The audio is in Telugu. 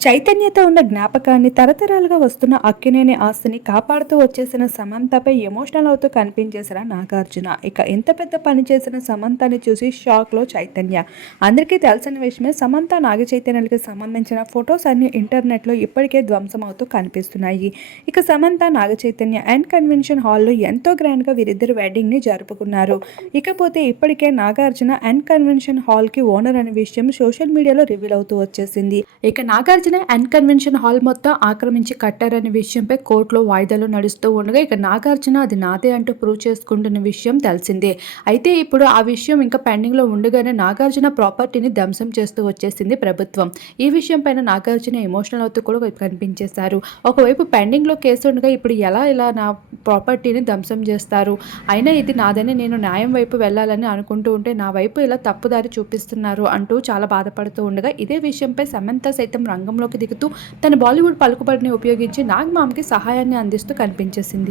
చైతన్యతో ఉన్న జ్ఞాపకాన్ని తరతరాలుగా వస్తున్న అక్కినేని ఆస్తిని కాపాడుతూ వచ్చేసిన సమంతపై ఎమోషనల్ అవుతూ కనిపించేసిన నాగార్జున. ఇక ఎంత పెద్ద పని చేసిన సమంతని చూసి షాక్లో చైతన్య. అందరికీ తెలిసిన విషయమే సమంత నాగ చైతన్యాలకి సంబంధించిన ఫొటోస్ అన్ని ఇంటర్నెట్లో ఇప్పటికే ధ్వంసం అవుతూ కనిపిస్తున్నాయి. ఇక సమంత నాగ చైతన్య అండ్ కన్వెన్షన్ హాల్లో ఎంతో గ్రాండ్గా వీరిద్దరు వెడ్డింగ్ని జరుపుకున్నారు. ఇకపోతే ఇప్పటికే నాగార్జున అండ్ కన్వెన్షన్ హాల్కి ఓనర్ అనే విషయం సోషల్ మీడియాలో రివీల్ అవుతూ వచ్చేసింది. ఇక నాగార్జున అండ్ కన్వెన్షన్ హాల్ మొత్తం ఆక్రమించి కట్టారనే విషయంపై కోర్టులో వాయిదాలు నడుస్తూ ఉండగా ఇక నాగార్జున అది నాదే అంటూ ప్రూవ్ చేసుకుంటున్న విషయం తెలిసిందే. అయితే ఇప్పుడు ఆ విషయం ఇంకా పెండింగ్లో ఉండగానే నాగార్జున ప్రాపర్టీని ధ్వంసం చేస్తూ వచ్చేసింది ప్రభుత్వం. ఈ విషయం పైన నాగార్జున ఎమోషనల్ అవుతూ కూడా కనిపించేశారు. ఒకవైపు పెండింగ్లో కేసు ఉండగా ఇప్పుడు ఎలా ఇలా నా ప్రాపర్టీని ధ్వంసం చేస్తారు? అయినా ఇది నాదని నేను న్యాయం వైపు వెళ్ళాలని అనుకుంటూ ఉంటే నా వైపు ఇలా తప్పుదారి చూపిస్తున్నారు అంటూ చాలా బాధపడుతూ ఉండగా ఇదే విషయంపై సమంత సైతం రంగం రంగంలోకి దిగుతూ తన బాలీవుడ్ పలుకుబడిని ఉపయోగించి నాగ్మామ్కి సహాయాన్ని అందిస్తూ కనిపించేసింది.